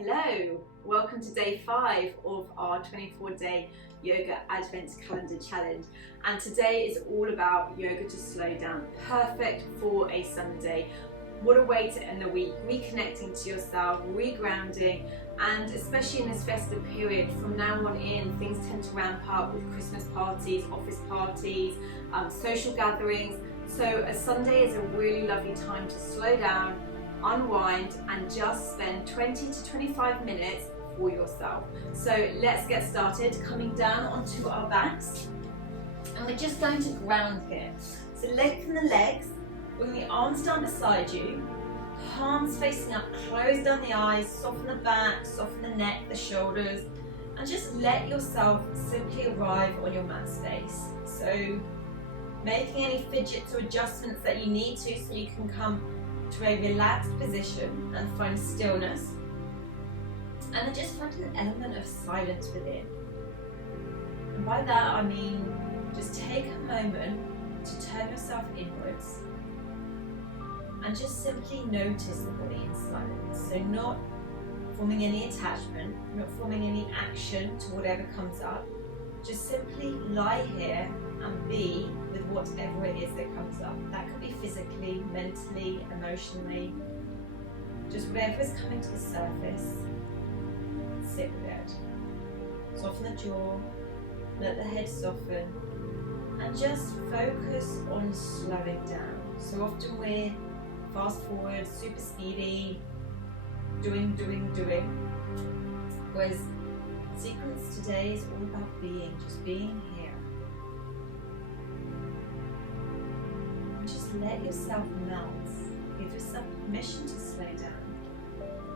Hello, welcome to day 5 of our 24-day yoga advent calendar challenge, and today is all about yoga to slow down, perfect for a Sunday. What a way to end the week, reconnecting to yourself, regrounding, and especially in this festive period, from now on in, things tend to ramp up with Christmas parties, office parties, social gatherings. So a Sunday is a really lovely time to slow down, unwind, and just spend 20 to 25 minutes for yourself. So let's get started, coming down onto our backs, and we're just going to ground here. So lengthen the legs, bring the arms down beside you, palms facing up, close down the eyes, soften the back, soften the neck, the shoulders, and just let yourself simply arrive on your mat space. So making any fidgets or adjustments that you need to, so you can come to a relaxed position and find stillness, and then just find an element of silence within. And by that I mean just take a moment to turn yourself inwards and just simply notice the body in silence. So not forming any attachment, not forming any action to whatever comes up, just simply lie here and be with whatever it is that comes up. That could be physically, mentally, emotionally, just whatever is coming to the surface. Sit with it. Soften the jaw, let the head soften, and just focus on slowing down. So often we're fast forward, super speedy, doing, whereas sequence today is all about being, just being here. Just let yourself melt. Give yourself permission to slow down.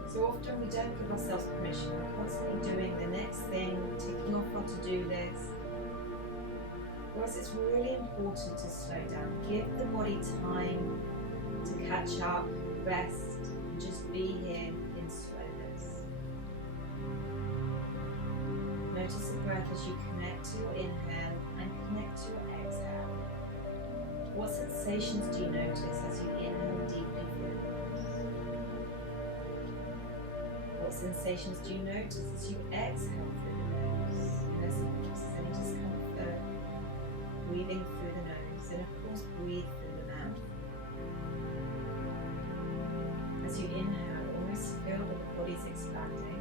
So often we don't give ourselves permission. We're constantly doing the next thing, ticking off our to-do list. Whereas it's really important to slow down. Give the body time to catch up, rest, and just be here in slowness. Notice the breath as you connect to your inhale and connect to your exhale. What sensations do you notice as you inhale deeply through the nose? What sensations do you notice as you exhale through the nose? Unless there's any discomfort, breathing through the nose, and of course breathe through the mouth. As you inhale, almost feel that the body's expanding,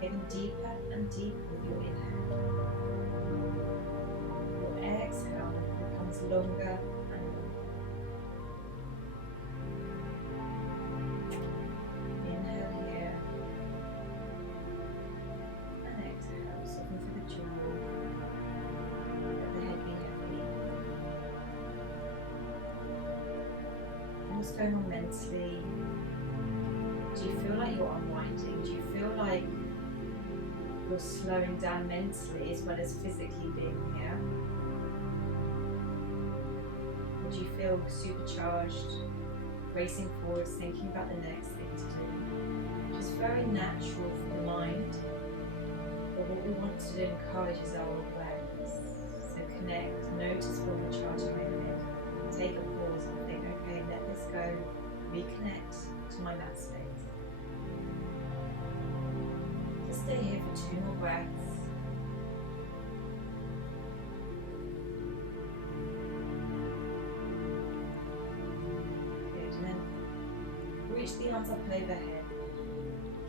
getting deeper and deeper with your inhale. Your exhale becomes longer and longer. Inhale here, and exhale, soften through the jaw, let the head be heavy. And what's going on mentally? Do you feel like you're unwinding? Do you feel like you're slowing down mentally as well as physically being here? Or do you feel supercharged, racing forwards, thinking about the next thing to do? Which is very natural for the mind, but what we want to encourage is our awareness. So connect, notice when we're charging our head, take a pause and think, okay, let this go, reconnect to my mat space. Just stay here for 2 more breaths. Good, and then reach the arms up overhead.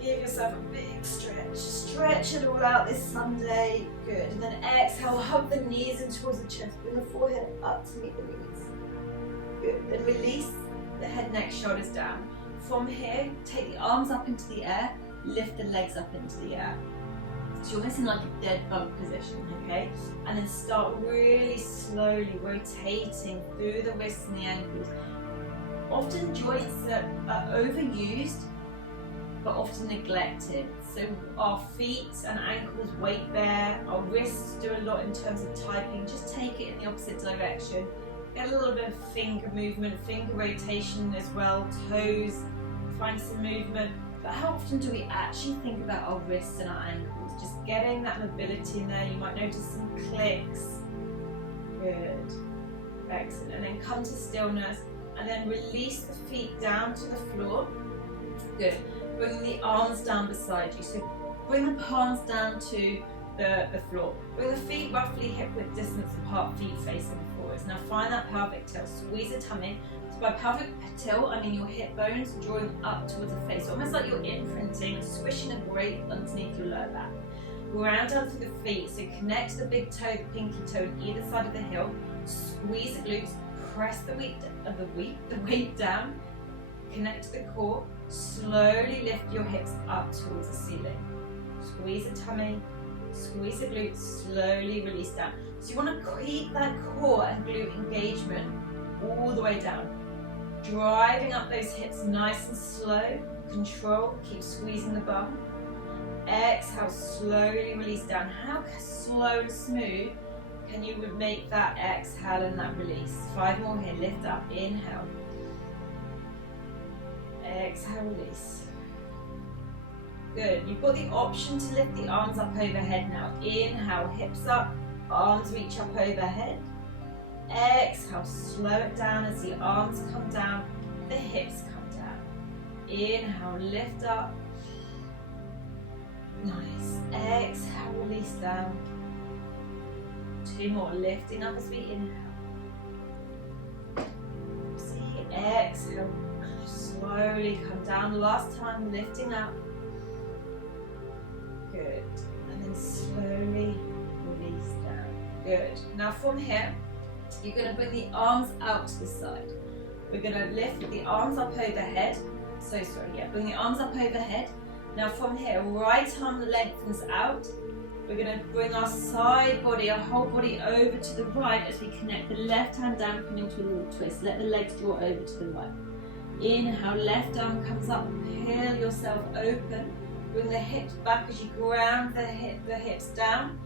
Give yourself a big stretch. Stretch it all out this Sunday. Good, and then exhale, hug the knees in towards the chest. Bring the forehead up to meet the knees. Good, then release the head, neck, shoulders down. From here, take the arms up into the air, lift the legs up into the air. So you're almost in like a dead bug position, okay? And then start really slowly rotating through the wrists and the ankles. Often joints that are overused, but often neglected. So our feet and ankles weight bear, our wrists do a lot in terms of typing. Just take it in the opposite direction. Get a little bit of finger movement, finger rotation as well, toes, find some movement. But how often do we actually think about our wrists and our ankles? Just getting that mobility in there. You might notice some clicks. Good. Excellent. And then come to stillness, and then release the feet down to the floor. Good. bringing the arms down beside you. So bring the palms down to the floor. Bring the feet roughly hip width distance apart, feet facing forwards. Now find that pelvic tilt, squeeze the tummy. So by pelvic tilt, I mean your hip bones drawing up towards the face, almost like you're imprinting, squishing a grape underneath your lower back. Ground down through the feet, so connect the big toe, the pinky toe on either side of the heel. Squeeze the glutes, press the weight down, connect to the core. Slowly lift your hips up towards the ceiling. Squeeze the tummy, squeeze the glutes, slowly release down. So you want to keep that core and glute engagement all the way down. Driving up those hips nice and slow. Control, keep squeezing the bum. Exhale, slowly release down. How slow and smooth can you make that exhale and that release? 5 more here, lift up, inhale. Exhale, release. Good, you've got the option to lift the arms up overhead now. Inhale, hips up, arms reach up overhead. Exhale, slow it down as the arms come down, the hips come down. Inhale, lift up. Nice. Exhale, release down. 2 more, lifting up as we inhale. See, exhale, slowly come down. Last time, lifting up. Good. And then slowly release down. Good. Now from here, you're going to bring the arms out to the side. We're going to lift the arms up overhead. Bring the arms up overhead. Now from here, right arm lengthens out. We're going to bring our side body, our whole body over to the right as we connect the left hand down, coming to a little twist. Let the legs draw over to the right. Inhale, left arm comes up, peel yourself open. Bring the hips back as you ground the hips down.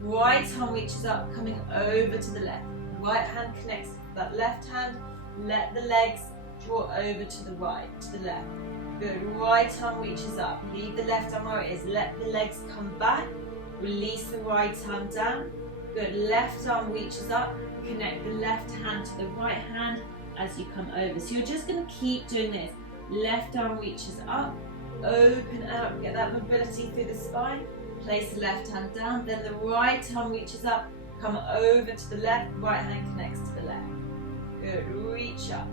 Right arm reaches up, coming over to the left. Right hand connects to that left hand. Let the legs draw over to the right, to the left. Good, right arm reaches up. Leave the left arm where it is. Let the legs come back. Release the right arm down. Good, left arm reaches up. Connect the left hand to the right hand as you come over. So you're just going to keep doing this. Left arm reaches up. Open out, get that mobility through the spine. Place the left hand down. Then the right arm reaches up. Come over to the left. Right hand connects to the left. Good, reach up.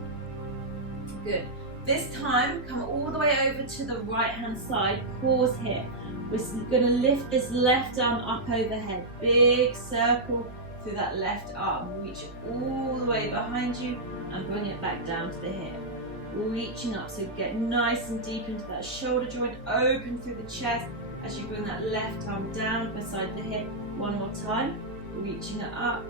Good. This time, come all the way over to the right hand side, pause here. We're going to lift this left arm up overhead, big circle through that left arm. Reach all the way behind you and bring it back down to the hip. Reaching up, so get nice and deep into that shoulder joint, open through the chest as you bring that left arm down beside the hip. One more time, reaching it up.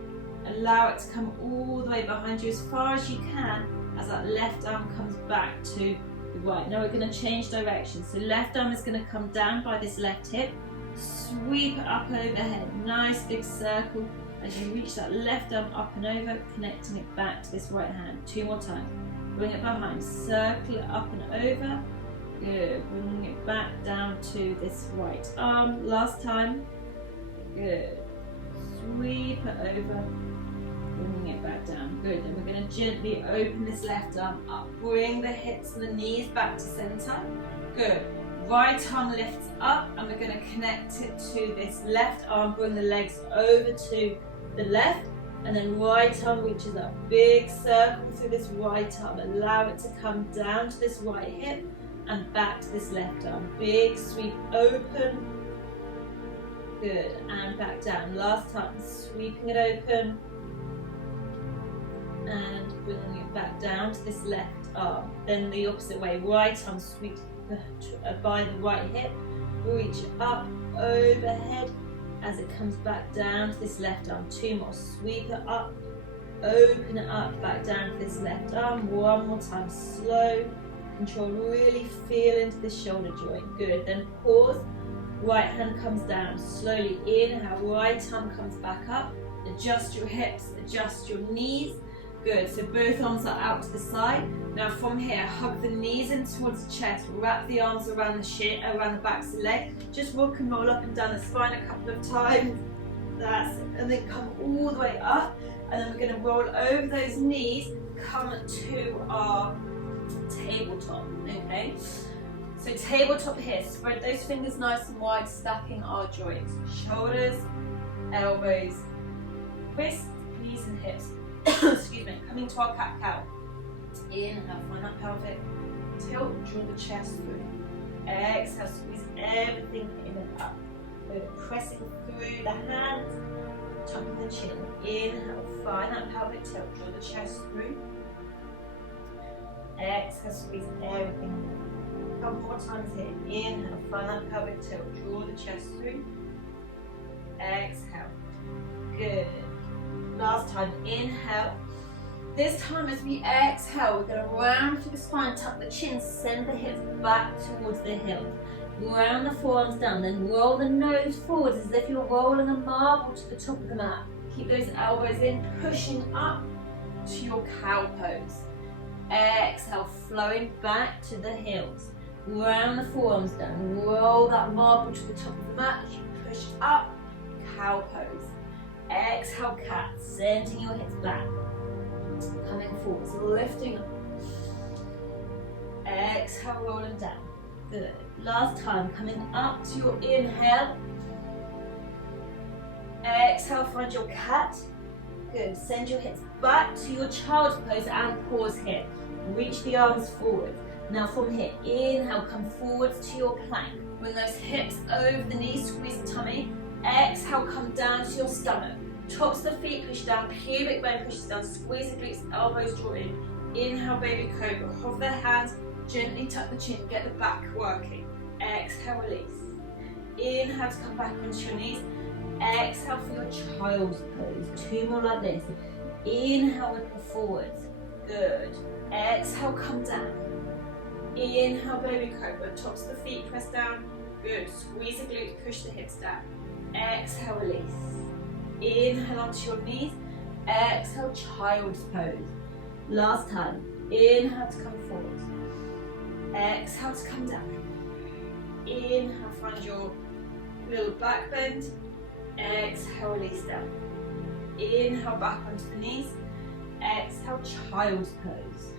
Allow it to come all the way behind you as far as you can, as that left arm comes back to the right. Now we're going to change direction. So left arm is going to come down by this left hip. Sweep it up overhead. Nice big circle as you reach that left arm up and over, connecting it back to this right hand. 2 more times. Bring it behind. Circle it up and over. Good. Bringing it back down to this right arm. Last time. Good. Sweep it over. Bringing it back down. Good. And we're going to gently open this left arm up. Bring the hips and the knees back to center. Good. Right arm lifts up and we're going to connect it to this left arm. Bring the legs over to the left and then right arm reaches up. Big circle through this right arm. Allow it to come down to this right hip and back to this left arm. Big sweep open. Good. And back down. Last time. Sweeping it open. And bringing it back down to this left arm. Then the opposite way, right arm sweep by the right hip, reach up overhead as it comes back down to this left arm. 2 more, sweep it up, open it up, back down to this left arm. 1 more time, slow, control, really feel into the shoulder joint. Good, then pause, right hand comes down, slowly inhale, right arm comes back up, adjust your hips, adjust your knees. Good, so both arms are out to the side. Now from here, hug the knees in towards the chest, wrap the arms around the shin, around the backs of the leg. Just rock and roll up and down the spine a couple of times. That's it. And then come all the way up. And then we're going to roll over those knees, come to our tabletop, okay? So So tabletop here, spread those fingers nice and wide, stacking our joints. Shoulders, elbows, wrists, knees and hips. Excuse me, coming to our cat-cow. Inhale, find that pelvic tilt, draw the chest through. Exhale, squeeze everything in and up. We're pressing through the hands, tucking the chin. Inhale, find that pelvic tilt, draw the chest through. Exhale, squeeze everything in. A couple more times here. Inhale, find that pelvic tilt, draw the chest through. Exhale. Good. Last time, inhale. This time as we exhale, we're going to round through the spine, tuck the chin, send the hips back towards the hips. Round the forearms down, then roll the nose forward as if you're rolling a marble to the top of the mat. Keep those elbows in, pushing up to your cow pose. Exhale, flowing back to the heels. Round the forearms down, roll that marble to the top of the mat as you push up, cow pose. Exhale, cat, sending your hips back. Coming forwards, lifting up. Exhale, rolling down. Good. Last time, coming up to your inhale. Exhale, find your cat. Good. Send your hips back to your child's pose and pause here. Reach the arms forward. Now from here, inhale, come forwards to your plank. Bring those hips over the knees, squeeze the tummy. Exhale, come down to your stomach. Tops of the feet push down, pubic bone pushes down, squeeze the glutes, elbows draw in. Inhale, baby cobra. Hover the hands, gently tuck the chin, get the back working. Exhale, release. Inhale to come back onto your knees. Exhale for your child's pose. 2 more like this. Inhale, ripple forwards. Good. Exhale, come down. Inhale, baby cobra. Tops of the feet press down. Good. Squeeze the glutes, push the hips down. Exhale, release. Inhale onto your knees. Exhale, child's pose. Last time. Inhale to come forward. Exhale to come down. Inhale, find your little back bend. Exhale, release down. Inhale, back onto the knees. Exhale, child's pose.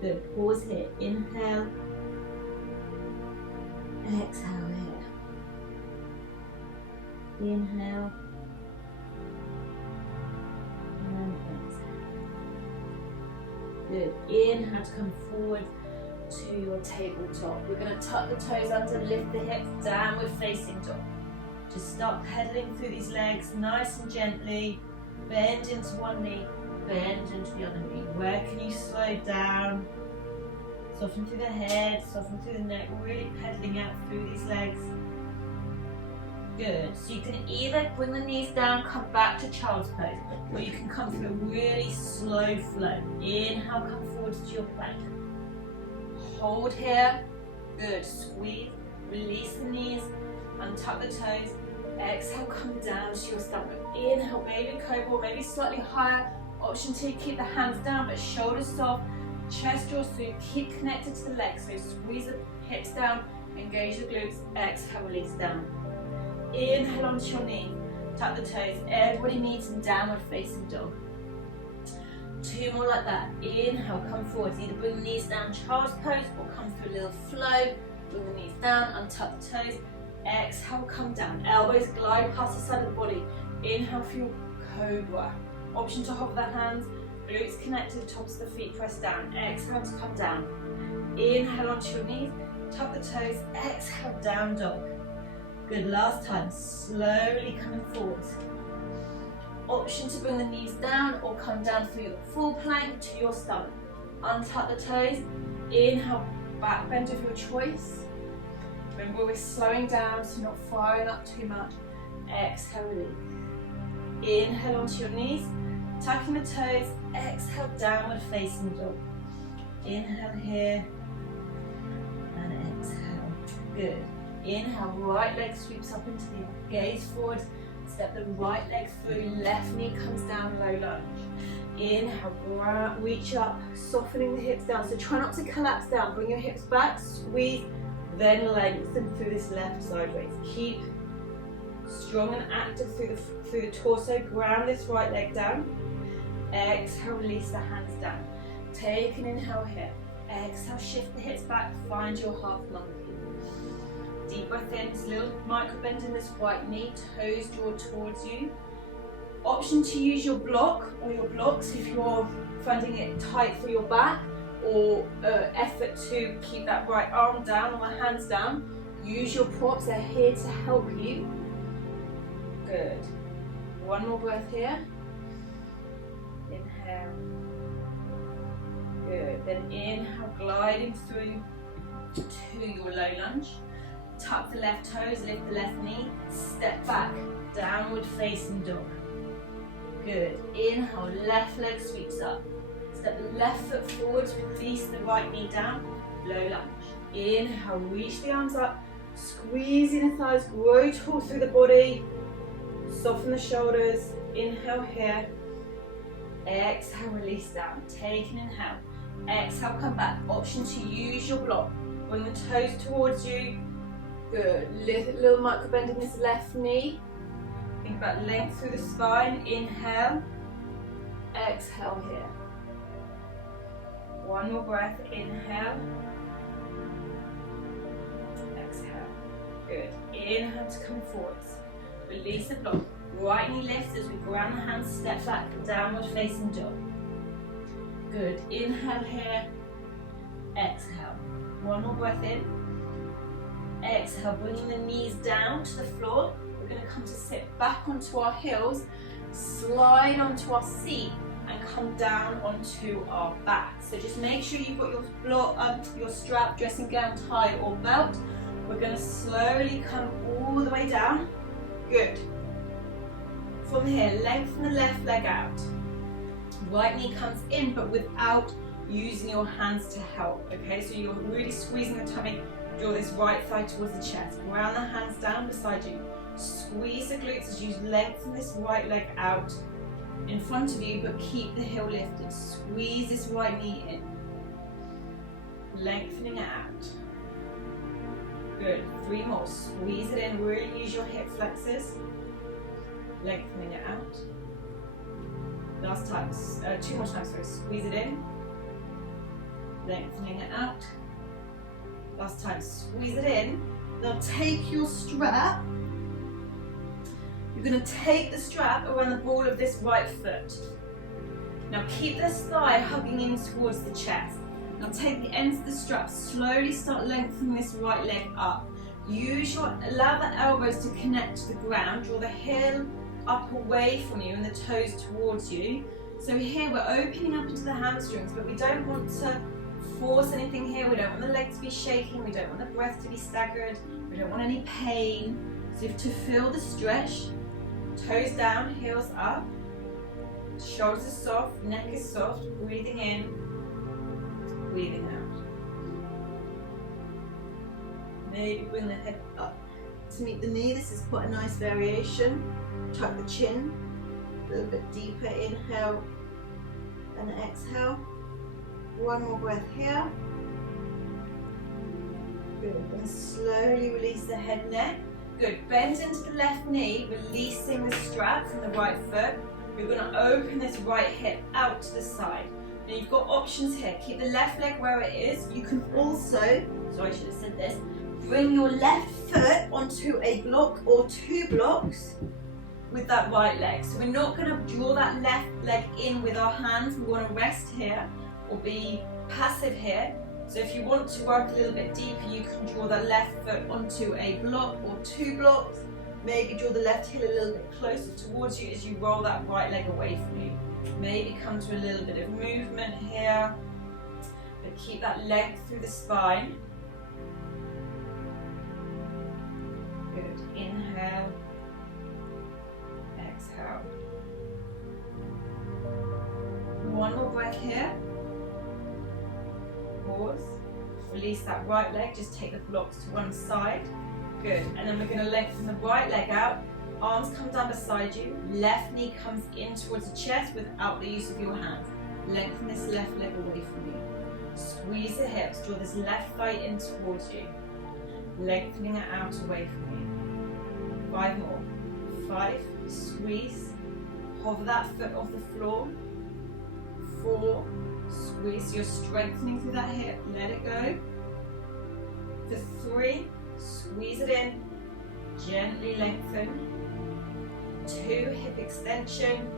Good. Pause here. Inhale. Exhale here. Inhale. And exhale. Good. Inhale to come forward to your tabletop. We're going to tuck the toes under, lift the hips, downward facing dog. Just start pedaling through these legs nice and gently. Bend into one knee, bend into the other knee. Where can you slow down? Soften through the head, soften through the neck, really pedaling out through these legs. Good. So you can either bring the knees down, come back to child's pose, or you can come through a really slow flow. Inhale, come forwards to your plank. Hold here. Good. Squeeze. Release the knees. Untuck the toes. Exhale, come down to your stomach. Inhale, baby cobra, maybe slightly higher. Option 2, keep the hands down, but shoulders soft. Chest draws through. Keep connected to the legs. So squeeze the hips down. Engage the glutes. Exhale, release down. Inhale onto your knee. Tuck the toes. Everybody meets in downward facing dog. 2 more like that. Inhale, come forwards. Either bring the knees down, child's pose, or come through a little flow. Bring the knees down, untuck the toes. Exhale, come down. Elbows glide past the side of the body. Inhale for your cobra. Option to hover the hands. Glutes connected, tops of the feet press down. Exhale to come down. Inhale onto your knees. Tuck the toes. Exhale, down dog. Good. Last time. Slowly coming forwards. Option to bring the knees down or come down through your full plank to your stomach. Untuck the toes. Inhale, back bend of your choice. Remember, we're slowing down, so not firing up too much. Exhale, release. Inhale onto your knees, tucking the toes. Exhale, downward facing dog. Inhale here, and exhale. Good. Inhale, right leg sweeps up into the air. Gaze forward, step the right leg through, left knee comes down, low lunge. Inhale, reach up, softening the hips down. So try not to collapse down. Bring your hips back, squeeze, then lengthen through this left sideways. Keep strong and active through the torso. Ground this right leg down. Exhale, release the hands down. Take an inhale here. Exhale, shift the hips back, find your half monkey. Deep breath in, just a little micro bend in this right knee, toes draw towards you. Option to use your block or your blocks if you're finding it tight for your back, or effort to keep that right arm down or the hands down. Use your props, they're here to help you. Good. One more breath here. Inhale. Good. Then inhale, gliding through to your low lunge. Tuck the left toes, lift the left knee, step back, downward facing dog. Good. Inhale, left leg sweeps up. Step the left foot forwards, release the right knee down, low lunge. Inhale, reach the arms up, squeezing the thighs, grow tall through the body, soften the shoulders. Inhale here. Exhale, release down. Take an inhale. Exhale, come back. Option to use your block. Bring the toes towards you. Good. Little micro bend in this left knee. Think about length through the spine. Inhale. Exhale here. One more breath. Inhale. Exhale. Good. Inhale to come forwards. Release the block. Right knee lifts as we ground the hands, step back, downward facing dog. Good. Inhale here. Exhale. One more breath in. Exhale, bringing the knees down to the floor. We're going to come to sit back onto our heels, slide onto our seat, and come down onto our back. So just make sure you've got your strap, dressing gown, tie, or belt. We're going to slowly come all the way down. Good. From here, lengthen the left leg out. Right knee comes in, but without using your hands to help. Okay, so you're really squeezing the tummy. Draw this right thigh towards the chest. Ground the hands down beside you. Squeeze the glutes as you lengthen this right leg out in front of you, but keep the heel lifted. Squeeze this right knee in. Lengthening it out. Good. 3 more. Squeeze it in. Really use your hip flexors. Lengthening it out. Last time. 2 more times. Sorry. Squeeze it in. Lengthening it out. Last time. Squeeze it in. Now take your strap. You're going to take the strap around the ball of this right foot. Now keep this thigh hugging in towards the chest. Now take the ends of the strap, slowly start lengthening this right leg up. Allow the elbows to connect to the ground, draw the heel up away from you and the toes towards you. So here we're opening up into the hamstrings, but we don't want to force anything here. We don't want the leg to be shaking, we don't want the breath to be staggered, we don't want any pain. So to feel the stretch, toes down, heels up, shoulders are soft, neck is soft, breathing in, breathing out. Maybe bring the head up to meet the knee. This is quite a nice variation. Tuck the chin, a little bit deeper. Inhale and exhale. One more breath here. Good. And slowly release the head, neck. Good. Bend into the left knee, releasing the strap from the right foot. You're going to open this right hip out to the side. Now you've got options here. Keep the left leg where it is. You can also, sorry, I should have said this, bring your left foot onto a block or 2 blocks with that right leg. So we're not going to draw that left leg in with our hands. We want to rest here or be passive here. So if you want to work a little bit deeper, you can draw that left foot onto a block or 2 blocks. Maybe draw the left heel a little bit closer towards you as you roll that right leg away from you. Maybe come to a little bit of movement here, but keep that length through the spine. Good. Inhale, exhale. One more breath here. Pause. Release that right leg, just take the blocks to one side. Good. And then we're going to lengthen the right leg out. Arms come down beside you. Left knee comes in towards the chest without the use of your hands. Lengthen this left leg away from you. Squeeze the hips. Draw this left thigh in towards you. Lengthening it out away from you. 5 more. 5. Squeeze. Hover that foot off the floor. 4. Squeeze, you're strengthening through that hip, let it go. For 3, squeeze it in, gently lengthen. 2, hip extension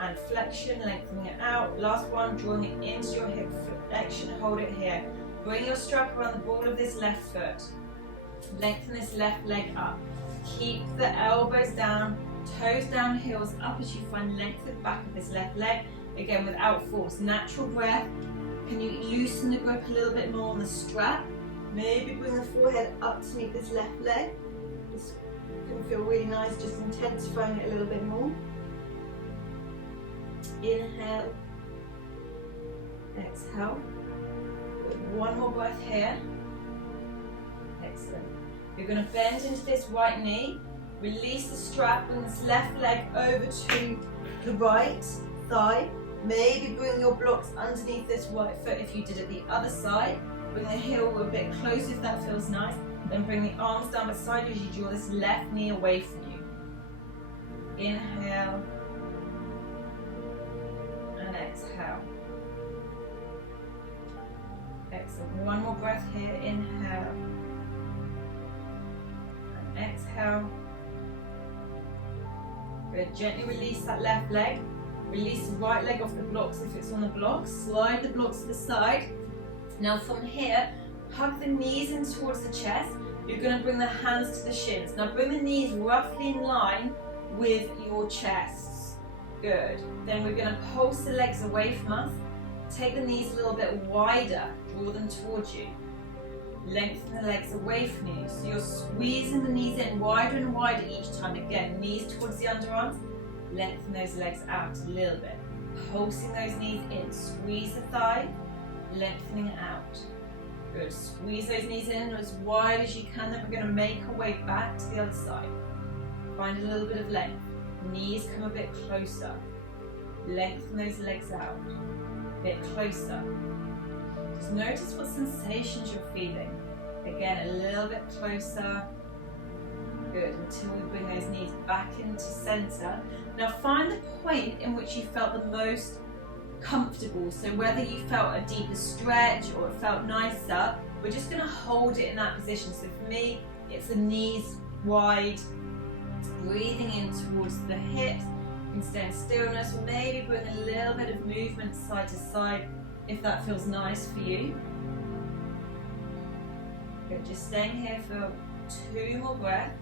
and flexion, lengthening it out. Last one, drawing it into your hip flexion, hold it here. Bring your strap around the ball of this left foot. Lengthen this left leg up. Keep the elbows down, toes down, heels up as you find length at the back of this left leg. Again, without force, natural breath. Can you loosen the grip a little bit more on the strap? Maybe bring the forehead up to meet this left leg. This can feel really nice, just intensifying it a little bit more. Inhale. Exhale. One more breath here. Excellent. You're going to bend into this right knee. Release the strap, bring this left leg over to the right thigh. Maybe bring your blocks underneath this right foot if you did it the other side. Bring the heel a bit closer if that feels nice. Then bring the arms down beside you as you draw this left knee away from you. Inhale. And exhale. Excellent. One more breath here. Inhale. And exhale. Good. Gently release that left leg. Release the right leg off the blocks if it's on the blocks. Slide the blocks to the side. Now from here, hug the knees in towards the chest. You're going to bring the hands to the shins. Now bring the knees roughly in line with your chests. Good. Then we're going to pulse the legs away from us. Take the knees a little bit wider. Draw them towards you. Lengthen the legs away from you. So you're squeezing the knees in wider and wider each time. Again, knees towards the underarms. Lengthen those legs out a little bit. Pulsing those knees in. Squeeze the thigh. Lengthening it out. Good. Squeeze those knees in as wide as you can. Then we're going to make our way back to the other side. Find a little bit of length. Knees come a bit closer. Lengthen those legs out. A bit closer. Just notice what sensations you're feeling. Again, a little bit closer. Good. Until we bring those knees back into center. Now find the point in which you felt the most comfortable. So whether you felt a deeper stretch or it felt nicer, we're just going to hold it in that position. So for me, it's the knees wide, breathing in towards the hips. You can stay in stillness, maybe bring a little bit of movement side to side if that feels nice for you. Good. Just staying here for 2 more breaths.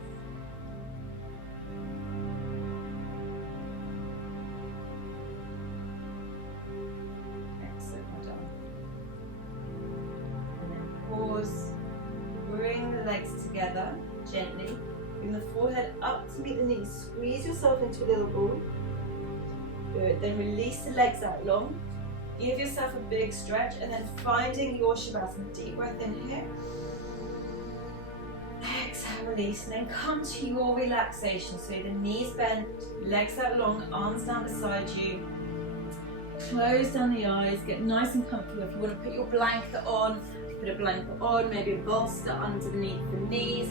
Bring the legs together gently. Bring the forehead up to meet the knees. Squeeze yourself into a little ball. Good. Then release the legs out long. Give yourself a big stretch and then finding your Shavasana. Deep breath in here. Exhale, release. And then come to your relaxation. So the knees bent, legs out long, arms down beside you. Close down the eyes. Get nice and comfortable. If you want to put your blanket on, put a blanket on, maybe a bolster underneath the knees.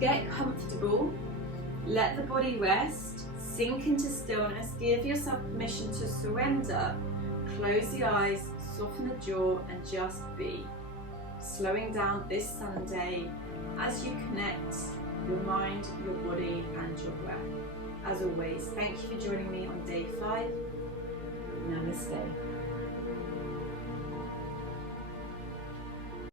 Get comfortable, let the body rest, sink into stillness, give yourself permission to surrender, close the eyes, soften the jaw and just be. Slowing down this Sunday as you connect your mind, your body and your breath. As always, thank you for joining me on day 5. Namaste.